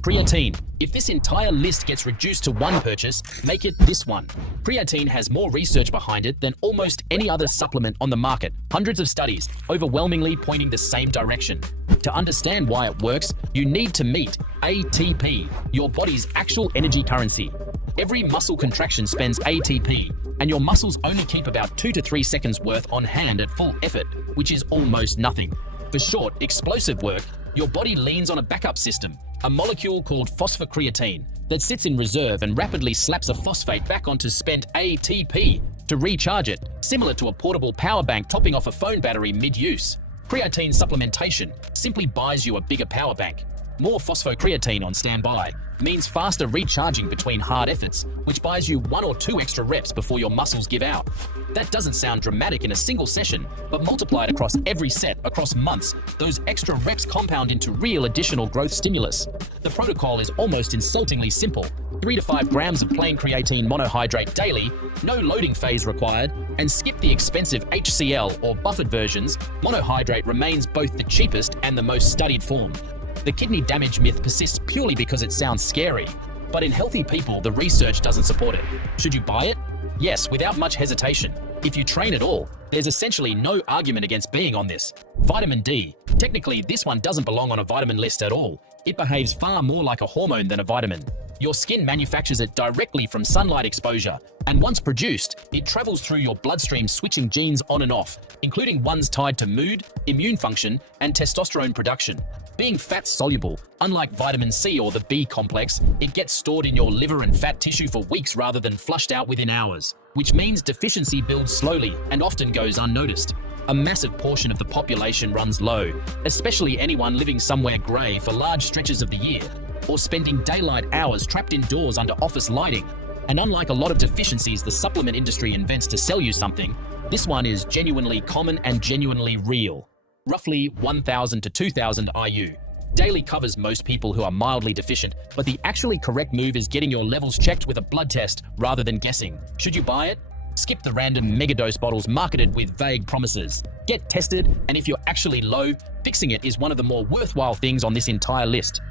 Creatine. If this entire list gets reduced to one purchase, make it this one. Creatine has more research behind it than almost any other supplement on the market. Hundreds of studies, overwhelmingly pointing the same direction. To understand why it works, you need to meet ATP, your body's actual energy currency. Every muscle contraction spends ATP, and your muscles only keep about 2 to 3 seconds worth on hand at full effort, which is almost nothing. For short, explosive work, your body leans on a backup system, a molecule called phosphocreatine that sits in reserve and rapidly slaps a phosphate back onto spent ATP to recharge it, similar to a portable power bank topping off a phone battery mid-use. Creatine supplementation simply buys you a bigger power bank. More phosphocreatine on standby means faster recharging between hard efforts, which buys you 1 or 2 extra reps before your muscles give out. That doesn't sound dramatic in a single session, but multiplied across every set, across months, those extra reps compound into real additional growth stimulus. The protocol is almost insultingly simple. 3 to 5 grams of plain creatine monohydrate daily, no loading phase required, and skip the expensive HCl or buffered versions. Monohydrate remains both the cheapest and the most studied form. The kidney damage myth persists purely because it sounds scary. But in healthy people, the research doesn't support it. Should you buy it? Yes, without much hesitation. If you train at all, there's essentially no argument against being on this. Vitamin D. Technically, this one doesn't belong on a vitamin list at all. It behaves far more like a hormone than a vitamin. Your skin manufactures it directly from sunlight exposure, and once produced, it travels through your bloodstream switching genes on and off, including ones tied to mood, immune function, and testosterone production. Being fat-soluble, unlike vitamin C or the B complex, it gets stored in your liver and fat tissue for weeks rather than flushed out within hours, which means deficiency builds slowly and often goes unnoticed. A massive portion of the population runs low, especially anyone living somewhere grey for large stretches of the year, or spending daylight hours trapped indoors under office lighting. And unlike a lot of deficiencies the supplement industry invents to sell you something, this one is genuinely common and genuinely real. Roughly 1,000 to 2,000 IU. Daily covers most people who are mildly deficient, but the actually correct move is getting your levels checked with a blood test rather than guessing. Should you buy it? Skip the random megadose bottles marketed with vague promises. Get tested, and if you're actually low, fixing it is one of the more worthwhile things on this entire list.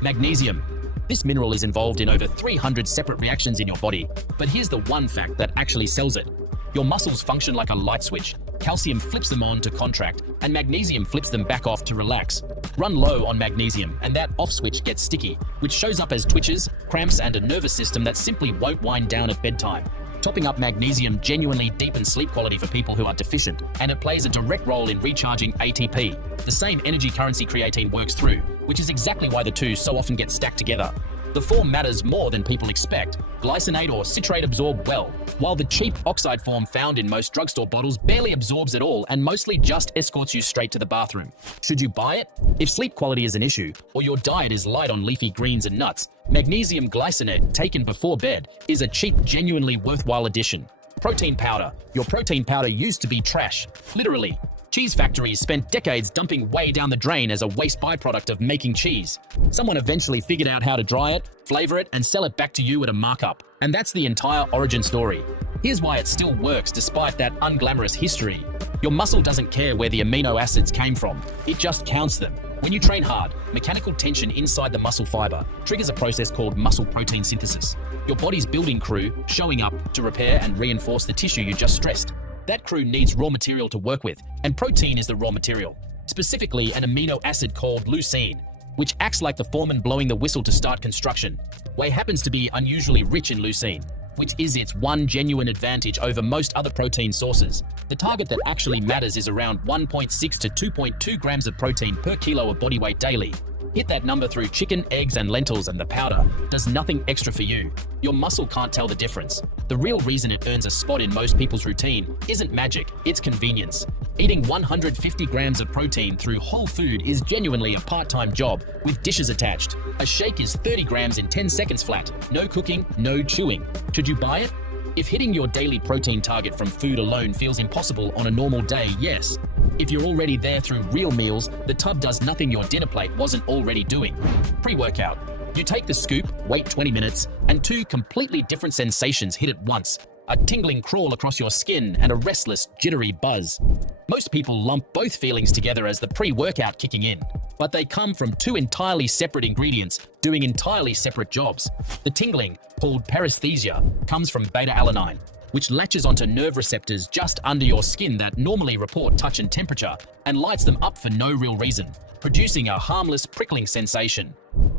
Magnesium. This mineral is involved in over 300 separate reactions in your body, but here's the one fact that actually sells it. Your muscles function like a light switch. Calcium flips them on to contract, and magnesium flips them back off to relax. Run low on magnesium, and that off switch gets sticky, which shows up as twitches, cramps, and a nervous system that simply won't wind down at bedtime. Topping up magnesium genuinely deepens sleep quality for people who are deficient, and it plays a direct role in recharging ATP, the same energy currency creatine works through, which is exactly why the two so often get stacked together. The form matters more than people expect. Glycinate or citrate absorb well, while the cheap oxide form found in most drugstore bottles barely absorbs at all and mostly just escorts you straight to the bathroom. Should you buy it? If sleep quality is an issue, or your diet is light on leafy greens and nuts, magnesium glycinate taken before bed is a cheap, genuinely worthwhile addition. Protein powder. Your protein powder used to be trash. Literally. Cheese factories spent decades dumping whey down the drain as a waste byproduct of making cheese. Someone eventually figured out how to dry it, flavor it, and sell it back to you at a markup. And that's the entire origin story. Here's why it still works despite that unglamorous history. Your muscle doesn't care where the amino acids came from. It just counts them. When you train hard, mechanical tension inside the muscle fiber triggers a process called muscle protein synthesis. Your body's building crew showing up to repair and reinforce the tissue you just stressed. That crew needs raw material to work with, and protein is the raw material, specifically an amino acid called leucine, which acts like the foreman blowing the whistle to start construction. Whey happens to be unusually rich in leucine, which is its one genuine advantage over most other protein sources. The target that actually matters is around 1.6 to 2.2 grams of protein per kilo of body weight daily. Hit that number through chicken, eggs, and lentils, and the powder does nothing extra for you. Your muscle can't tell the difference. The real reason it earns a spot in most people's routine isn't magic, it's convenience. Eating 150 grams of protein through whole food is genuinely a part-time job with dishes attached. A shake is 30 grams in 10 seconds flat. No cooking, no chewing. Should you buy it? If hitting your daily protein target from food alone feels impossible on a normal day, yes. If you're already there through real meals, the tub does nothing your dinner plate wasn't already doing. Pre-workout. You take the scoop, wait 20 minutes, and 2 completely different sensations hit at once. a tingling crawl across your skin, and a restless, jittery buzz. Most people lump both feelings together as the pre-workout kicking in, but they come from two entirely separate ingredients doing entirely separate jobs. The tingling, called paresthesia, comes from beta-alanine, which latches onto nerve receptors just under your skin that normally report touch and temperature and lights them up for no real reason, producing a harmless prickling sensation.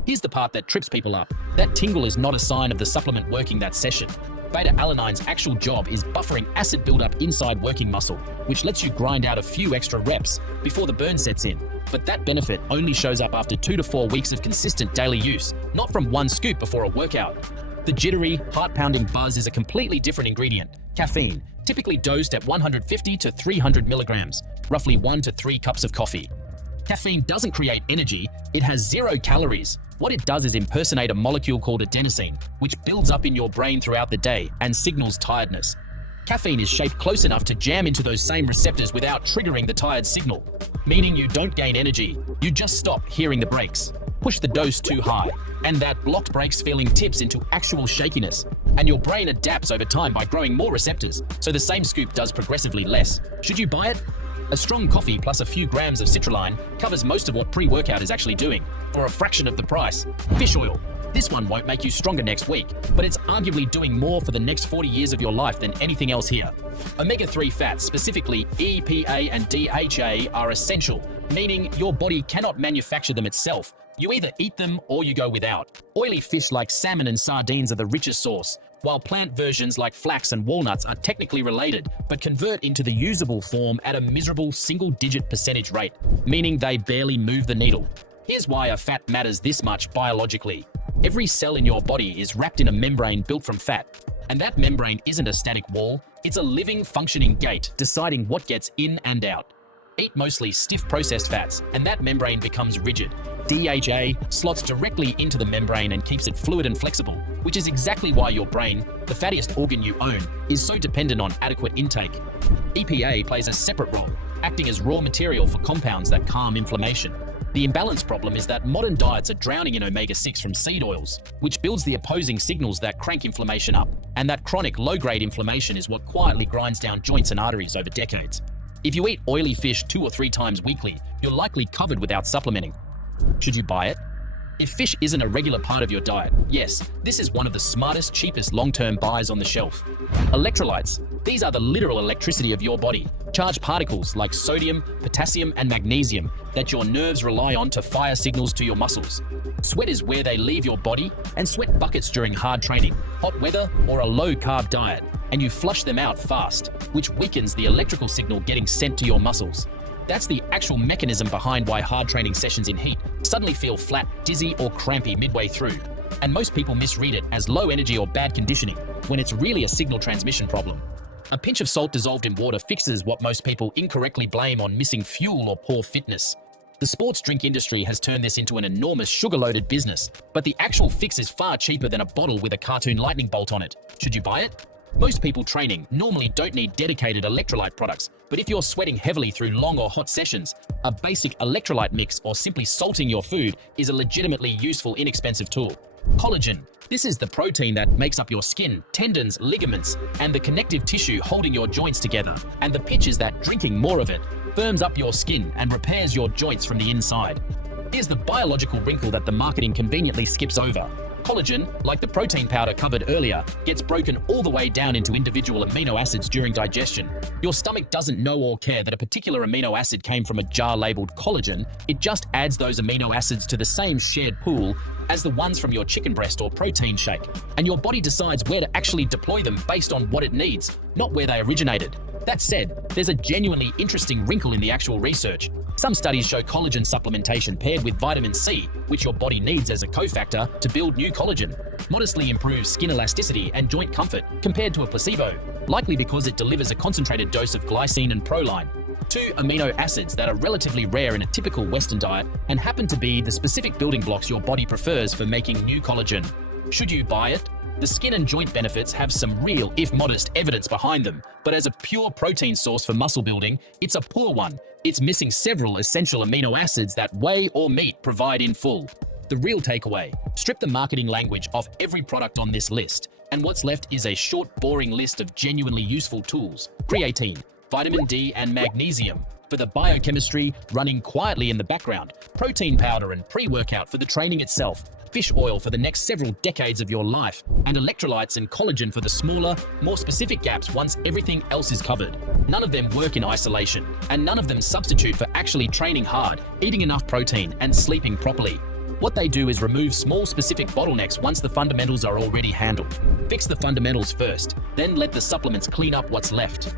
Here's the part that trips people up. That tingle is not a sign of the supplement working that session. Beta-alanine's actual job is buffering acid buildup inside working muscle, which lets you grind out a few extra reps before the burn sets in. But that benefit only shows up after 2 to 4 weeks of consistent daily use, not from one scoop before a workout. The jittery, heart-pounding buzz is a completely different ingredient, caffeine, typically dosed at 150 to 300 milligrams, roughly 1 to 3 cups of coffee. Caffeine doesn't create energy, it has 0 calories. What it does is impersonate a molecule called adenosine, which builds up in your brain throughout the day and signals tiredness. Caffeine is shaped close enough to jam into those same receptors without triggering the tired signal, meaning you don't gain energy, you just stop hearing the brakes. Push the dose too high, and that blocked brakes feeling tips into actual shakiness, and your brain adapts over time by growing more receptors, so the same scoop does progressively less. Should you buy it? A strong coffee plus a few grams of citrulline covers most of what pre-workout is actually doing, for a fraction of the price. Fish oil. This one won't make you stronger next week, but it's arguably doing more for the next 40 years of your life than anything else here. Omega-3 fats, specifically EPA and DHA, are essential, meaning your body cannot manufacture them itself. You either eat them or you go without. Oily fish like salmon and sardines are the richest source, while plant versions like flax and walnuts are technically related, but convert into the usable form at a miserable single-digit percentage rate, meaning they barely move the needle. Here's why a fat matters this much biologically. Every cell in your body is wrapped in a membrane built from fat, and that membrane isn't a static wall, it's a living, functioning gate deciding what gets in and out. Eat mostly stiff processed fats, and that membrane becomes rigid. DHA slots directly into the membrane and keeps it fluid and flexible, which is exactly why your brain, the fattiest organ you own, is so dependent on adequate intake. EPA plays a separate role, acting as raw material for compounds that calm inflammation. The imbalance problem is that modern diets are drowning in omega-6 from seed oils, which builds the opposing signals that crank inflammation up, and that chronic low-grade inflammation is what quietly grinds down joints and arteries over decades. If you eat oily fish 2 or 3 times weekly, you're likely covered without supplementing. Should you buy it? If fish isn't a regular part of your diet, yes, this is one of the smartest, cheapest long-term buys on the shelf. Electrolytes. These are the literal electricity of your body. Charged particles like sodium, potassium, and magnesium that your nerves rely on to fire signals to your muscles. Sweat is where they leave your body, and sweat buckets during hard training, hot weather, or a low-carb diet, and you flush them out fast, which weakens the electrical signal getting sent to your muscles. That's the actual mechanism behind why hard training sessions in heat suddenly feel flat, dizzy, or crampy midway through. And most people misread it as low energy or bad conditioning, when it's really a signal transmission problem. A pinch of salt dissolved in water fixes what most people incorrectly blame on missing fuel or poor fitness. The sports drink industry has turned this into an enormous sugar-loaded business, but the actual fix is far cheaper than a bottle with a cartoon lightning bolt on it. Should you buy it? Most people training normally don't need dedicated electrolyte products, but if you're sweating heavily through long or hot sessions, a basic electrolyte mix or simply salting your food is a legitimately useful, inexpensive tool. Collagen. This is the protein that makes up your skin, tendons, ligaments, and the connective tissue holding your joints together. And the pitch is that drinking more of it firms up your skin and repairs your joints from the inside. Here's the biological wrinkle that the marketing conveniently skips over. Collagen, like the protein powder covered earlier, gets broken all the way down into individual amino acids during digestion. Your stomach doesn't know or care that a particular amino acid came from a jar labeled collagen. It just adds those amino acids to the same shared pool as the ones from your chicken breast or protein shake. And your body decides where to actually deploy them based on what it needs, not where they originated. That said, there's a genuinely interesting wrinkle in the actual research. Some studies show collagen supplementation paired with vitamin C, which your body needs as a cofactor to build new collagen, modestly improves skin elasticity and joint comfort compared to a placebo, likely because it delivers a concentrated dose of glycine and proline, 2 amino acids that are relatively rare in a typical Western diet and happen to be the specific building blocks your body prefers for making new collagen. Should you buy it? The skin and joint benefits have some real, if modest, evidence behind them, but as a pure protein source for muscle building, it's a poor one. It's missing several essential amino acids that whey or meat provide in full. The real takeaway: strip the marketing language off every product on this list, and what's left is a short, boring list of genuinely useful tools. Creatine, vitamin D and magnesium for the biochemistry running quietly in the background, protein powder and pre-workout for the training itself, fish oil for the next several decades of your life, and electrolytes and collagen for the smaller, more specific gaps once everything else is covered. None of them work in isolation, and none of them substitute for actually training hard, eating enough protein, and sleeping properly. What they do is remove small specific bottlenecks once the fundamentals are already handled. Fix the fundamentals first, then let the supplements clean up what's left.